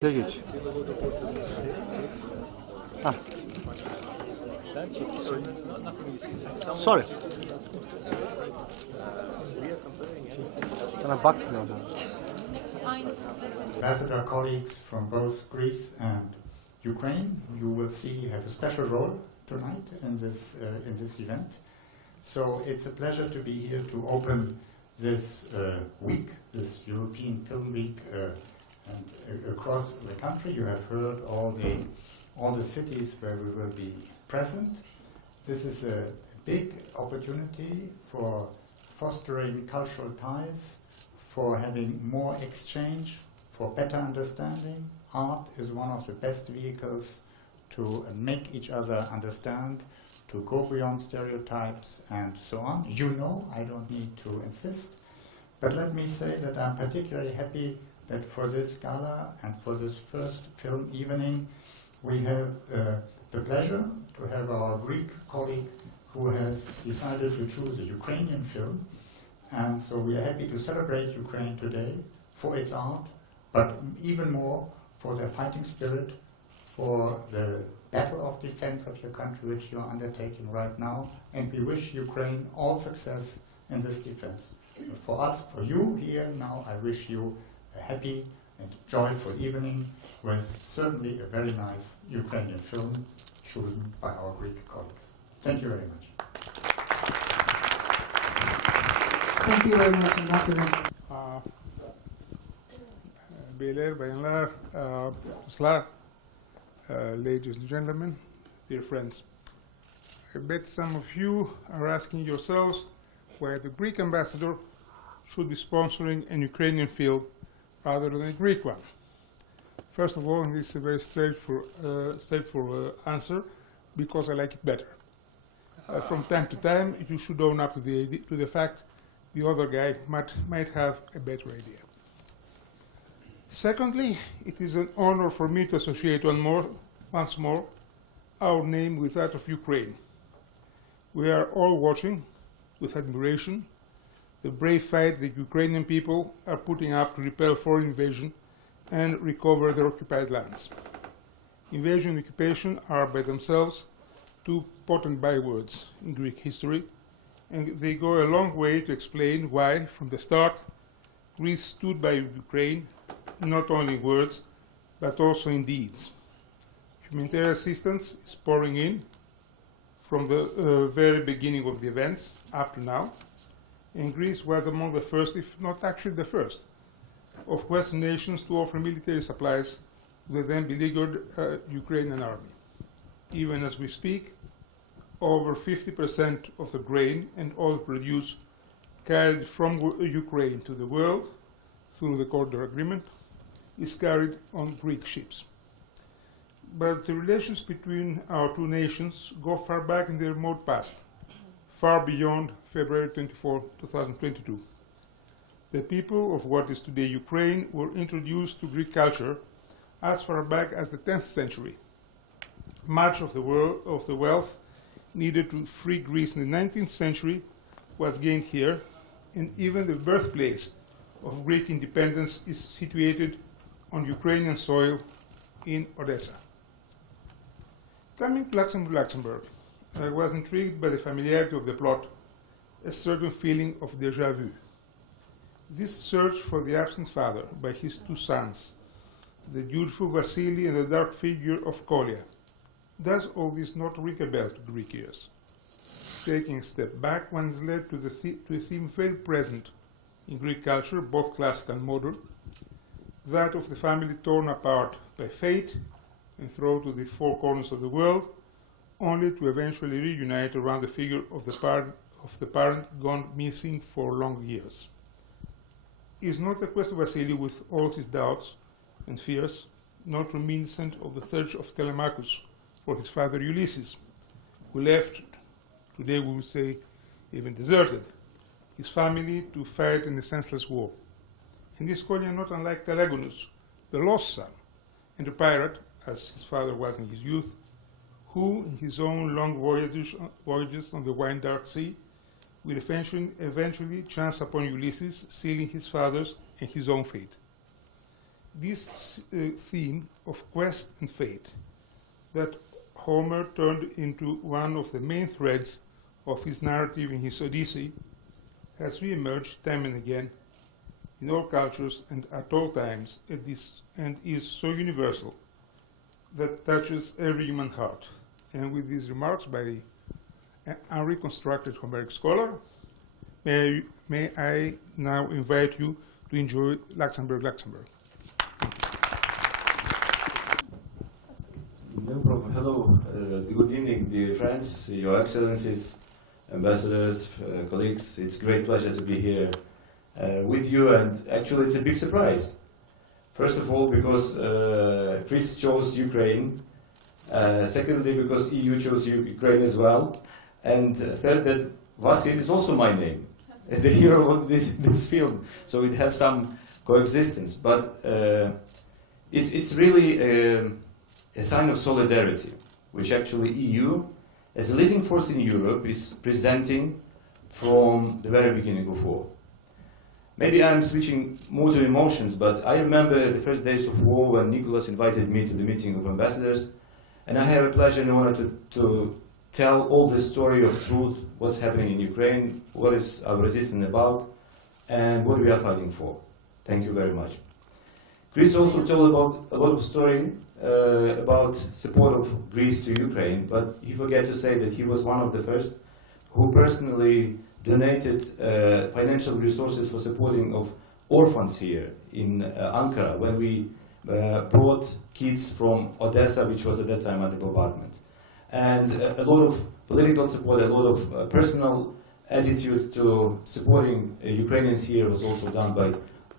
Geç. Ha. Sorry. Sana bakmıyorum. Ambassador colleagues from both Greece and Ukraine, you will see have a special role tonight in this event. So it's a pleasure to be here to open this week, this European Film Week, and across the country. You have heard all the cities where we will be present. This is a big opportunity for fostering cultural ties, for having more exchange, for better understanding. Art is one of the best vehicles to make each other understand, to go beyond stereotypes and so on. You know, I don't need to insist. But let me say that I'm particularly happy that for this gala and for this first film evening, we have the pleasure to have our Greek colleague who has decided to choose a Ukrainian film. And so we are happy to celebrate Ukraine today for its art, but even more for their fighting spirit, for the battle of defense of your country, which you are undertaking right now. And we wish Ukraine all success in this defense. For us, for you here now, I wish you a happy and joyful evening with certainly a very nice Ukrainian film chosen by our Greek colleagues. Thank you very much. Thank you very much, Ambassador. Beyler, bayanlar, dostlar, ladies and gentlemen, dear friends. I bet some of you are asking yourselves why the Greek ambassador should be sponsoring an Ukrainian film rather than a Greek one. First of all, this is a very straightforward answer, because I like it better. From time to time, you should own up to the fact the other guy might have a better idea. Secondly, it is an honor for me to associate once more our name with that of Ukraine. We are all watching with admiration the brave fight that Ukrainian people are putting up to repel foreign invasion and recover their occupied lands. Invasion and occupation are by themselves two potent bywords in Greek history, and they go a long way to explain why, from the start, Greece stood by Ukraine, not only in words, but also in deeds. Humanitarian assistance is pouring in from the very beginning of the events up to now, and Greece was among the first, if not actually the first, of Western nations to offer military supplies to the then beleaguered Ukrainian army. Even as we speak, over 50% of the grain and oil produce carried from Ukraine to the world through the corridor agreement is carried on Greek ships. But the relations between our two nations go far back in the remote past, far beyond February 24, 2022. The people of what is today Ukraine were introduced to Greek culture as far back as the 10th century. Much of the wealth needed to free Greece in the 19th century was gained here, and even the birthplace of Greek independence is situated on Ukrainian soil in Odessa. Coming to Luxembourg, I was intrigued by the familiarity of the plot, a certain feeling of déjà vu. This search for the absent father by his two sons, the beautiful Vasily and the dark figure of Kolya. Does all this not ring a bell to Greek ears? Taking a step back, one is led to a theme very present in Greek culture, both classical and modern, that of the family torn apart by fate and thrown to the four corners of the world, only to eventually reunite around the figure of the parent gone missing for long years. Is not the quest of Vasily, with all his doubts and fears, not reminiscent of the search of Telemachus for his father Ulysses, who left, today we would say even deserted, his family to fight in a senseless war? And is Kolya not unlike Telegonus, the lost son, and a pirate, as his father was in his youth, who, in his own long voyages on the wide dark sea, will eventually chance upon Ulysses, sealing his father's and his own fate? this theme of quest and fate that Homer turned into one of the main threads of his narrative in his Odyssey has re-emerged time and again in all cultures and at all times, and is so universal that touches every human heart. And with these remarks by an unreconstructed Homeric scholar, may I now invite you to enjoy Luxembourg. No problem. Hello. Good evening, dear friends, Your Excellencies, ambassadors, colleagues. It's a great pleasure to be here with you, and actually it's a big surprise. First of all, because Chris chose Ukraine. Secondly, because EU chose Ukraine as well. And third, that Vasyl is also my name, the hero of this film. So it has some coexistence. But it's really a sign of solidarity, which actually EU, as a leading force in Europe, is presenting from the very beginning of war. Maybe I'm switching more to emotions, but I remember the first days of war when Nikolaus invited me to the meeting of ambassadors, and I have a pleasure and honor to tell all the story of truth, what's happening in Ukraine, what is our resistance about, and what we are fighting for. Thank you very much. Chris also told about a lot of story about support of Greece to Ukraine, but he forgot to say that he was one of the first who personally donated financial resources for supporting of orphans here in Ankara when we brought kids from Odessa, which was at that time under bombardment. And a lot of political support, a lot of personal attitude to supporting Ukrainians here was also done by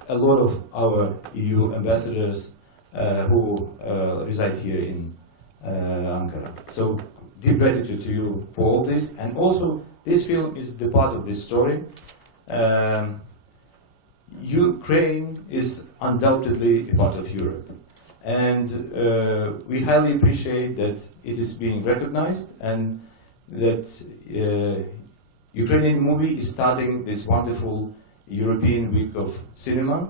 a lot of our EU ambassadors who reside here in Ankara. So deep gratitude to you for all this, and also this film is the part of this story. Ukraine is undoubtedly a part of Europe, and we highly appreciate that it is being recognized and that Ukrainian movie is starting this wonderful European Week of Cinema.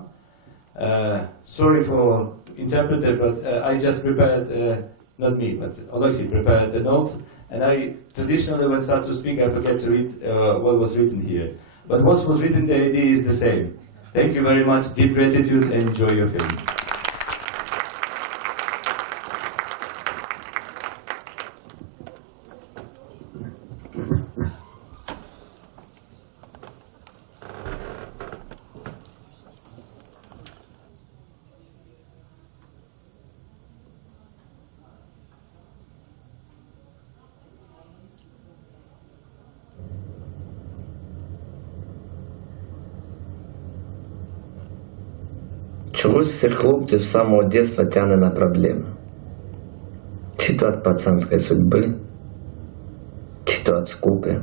Sorry for interpreter, but I just prepared, not me, but Alexei prepared the notes, and I traditionally when I start to speak I forget to read what was written here. But what was written, the idea is the same. Thank you very much, deep gratitude, and enjoy your film. Чомусь всіх хлопців з самого дитинства тягне на проблеми. Чи то від пацанської судьби, чи то від скуки.